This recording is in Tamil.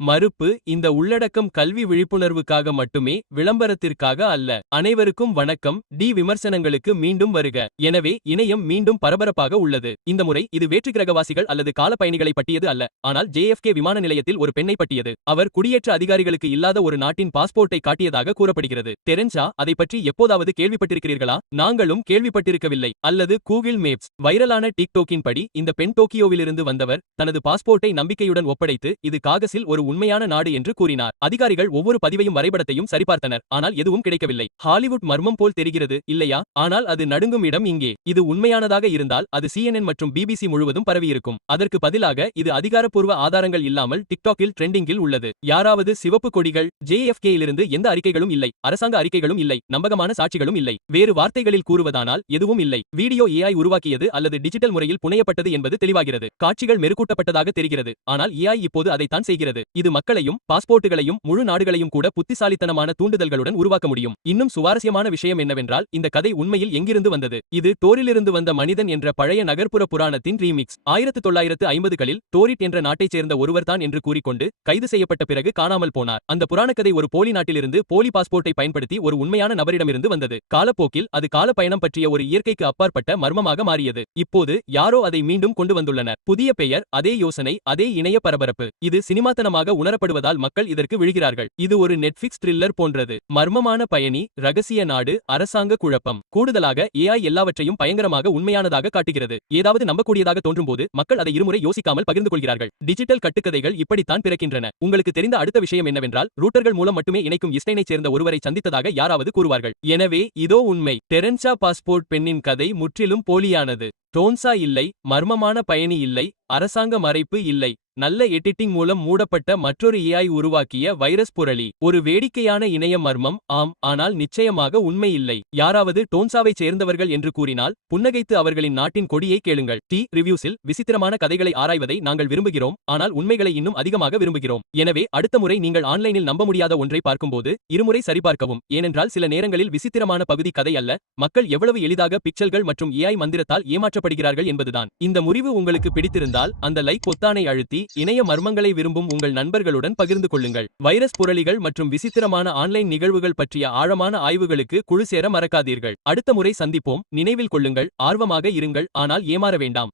மறுப்பு: இந்த உள்ளடக்கம் கல்வி விழிப்புணர்வுக்காக மட்டுமே, விளம்பரத்திற்காக அல்ல. அனைவருக்கும் வணக்கம். விமர்சனங்களுக்கு மீண்டும் வருக. எனவே இணையம் மீண்டும் பரபரப்பாக உள்ளது. இந்த முறை இது வேற்றுக்கிரகவாசிகள் அல்லது காலப்பயணிகளை பற்றியது அல்ல, ஆனால் JFK விமான நிலையத்தில் ஒரு பெண்ணை பற்றியது. அவர் குடியேற்ற அதிகாரிகளுக்கு இல்லாத ஒரு நாட்டின் பாஸ்போர்ட்டை காட்டியதாக கூறப்படுகிறது. தெரன்சா, அதை பற்றி எப்போதாவது கேள்விப்பட்டிருக்கிறீர்களா? நாங்களும் கேள்விப்பட்டிருக்கவில்லை. அல்லது கூகிள் மேப்ஸ். வைரலான டிக்டோக்கின் படி, இந்த பெண் டோக்கியோவிலிருந்து வந்தவர் தனது பாஸ்போர்ட்டை நம்பிக்கையுடன் ஒப்படைத்து, இது காகஸில் ஒரு உண்மையான நாடு என்று கூறினார். அதிகாரிகள் ஒவ்வொரு பதிவையும் வரைபடத்தையும் சரிபார்த்தனர், ஆனால் எதுவும் கிடைக்கவில்லை. ஹாலிவுட் மர்மம் போல் தெரிகிறது, இல்லையா? ஆனால் அது நடுங்கும் இடம் இங்கே. இது உண்மையானதாக இருந்தால் அது CNN மற்றும் BBC முழுவதும் பரவியிருக்கும். அதற்கு பதிலாக இது அதிகாரப்பூர்வ ஆதாரங்கள் இல்லாமல் டிக்டாக்கில் ட்ரெண்டிங்கில் உள்ளது. யாராவது சிவப்பு கொடிகள்? JFK-இலிருந்து எந்த அறிக்கைகளும் இல்லை, அரசாங்க அறிக்கைகளும் இல்லை, நம்பகமான சாட்சிகளும் இல்லை. வேறு வார்த்தைகளில் கூறுவதானால் எதுவும் இல்லை. வீடியோ AI உருவாக்கியது அல்லது டிஜிட்டல் முறையில் புனையப்பட்டது என்பது தெளிவாகிறது. காட்சிகள் மெருகூட்டப்பட்டதாக தெரிகிறது, ஆனால் AI இப்போது அதைத்தான் செய்கிறது. இது மக்களையும் பாஸ்போர்ட்டுகளையும் முழு நாடுகளையும் கூட புத்திசாலித்தனமான தூண்டுதல்களுடன் உருவாக்க முடியும். இன்னும் சுவாரஸ்யமான விஷயம் என்னவென்றால், இந்த கதை உண்மையில் எங்கிருந்து வந்தது? இது தோரிலிருந்து வந்த மனிதன் என்ற பழைய நகர்ப்புற புராணத்தின் ரீமிக்ஸ். 1950களில் தோரிட் என்ற நாட்டைச் சேர்ந்த ஒருவர்தான் என்று கூறிக்கொண்டு கைது செய்யப்பட்ட பிறகு காணாமல் போனார். அந்த புராணக்கதை ஒரு போலி நாட்டிலிருந்து போலி பாஸ்போர்ட்டை பயன்படுத்தி ஒரு உண்மையான நபரிடமிருந்து வந்தது. காலப்போக்கில் அது காலப்பயணம் பற்றிய ஒரு இயற்கைக்கு அப்பாற்பட்ட மர்மமாக மாறியது. இப்போது யாரோ அதை மீண்டும் கொண்டு வந்துள்ளனர். புதிய பெயர், அதே யோசனை, அதே இணைய பரபரப்பு. இது சினிமாத்தனமாக உணரப்படுவதால் மக்கள் இதற்கு விழுகிறார்கள். இது ஒரு நெட்ஃபிக்ஸ் த்ரில்லர் போன்றது. மர்மமான பயணி, ரகசிய நாடு, அரசாங்க குழப்பம். கூடுதலாக AI எல்லாவற்றையும் பயங்கரமாக உண்மையானதாக காட்டுகிறது. ஏதாவது நம்பக்கூடியதாக தோன்றும்போது மக்கள் அதை இருமுறை யோசிக்காமல் பகிர்ந்து கொள்கிறார்கள். டிஜிட்டல் கட்டுக்கதைகள் இப்படித்தான் பிறக்கின்றன. உங்களுக்கு தெரிந்த அடுத்த விஷயம் என்னவென்றால், ரூட்டர்கள் மூலம் மட்டுமே இணைக்கும் இஸ்ரேலைச் சேர்ந்த ஒருவரை சந்தித்ததாக யாராவது கூறுவார்கள். எனவே இதோ உண்மை. தெரன்சா பாஸ்போர்ட் பெண்ணின் கதை முற்றிலும் போலியானது. டோன்சா இல்லை, மர்மமான பயணி இல்லை, அரசாங்க மறைப்பு இல்லை. நல்ல எடிட்டிங் மூலம் மூடப்பட்ட மற்றொரு AI உருவாக்கிய வைரஸ் புரளி. ஒரு வேடிக்கையான இணைய மர்மம், ஆம், ஆனால் நிச்சயமாக உண்மை இல்லை. யாராவது டோன்சாவைச் சேர்ந்தவர்கள் என்று கூறினால், புன்னகைத்து அவர்களின் நாட்டின் கொடியை கேளுங்கள். ரிவ்யூஸில் விசித்திரமான கதைகளை ஆராய்வதை நாங்கள் விரும்புகிறோம், ஆனால் உண்மைகளை இன்னும் அதிகமாக விரும்புகிறோம். எனவே அடுத்த முறை நீங்கள் ஆன்லைனில் நம்ப முடியாத ஒன்றை பார்க்கும்போது இருமுறை சரிபார்க்கவும், ஏனென்றால் சில நேரங்களில் விசித்திரமான பகுதி கதை அல்ல, மக்கள் எவ்வளவு எளிதாக பிக்சல்கள் மற்றும் AI மந்திரத்தால் ஏமாற்றப்படுகிறார்கள் என்பதுதான். இந்த முறிவு உங்களுக்கு பிடித்திருந்தால் அந்த லைக் பொத்தானை அழுத்தி இணைய மர்மங்களை விரும்பும் உங்கள் நண்பர்களுடன் பகிர்ந்து கொள்ளுங்கள். வைரஸ் புரளிகள் மற்றும் விசித்திரமான ஆன்லைன் நிகழ்வுகள் பற்றிய ஆழமான ஆய்வுகளுக்கு குழு சேர மறக்காதீர்கள். அடுத்த முறை சந்திப்போம். நினைவில் கொள்ளுங்கள், ஆர்வமாக இருங்கள், ஆனால் ஏமாற வேண்டாம்.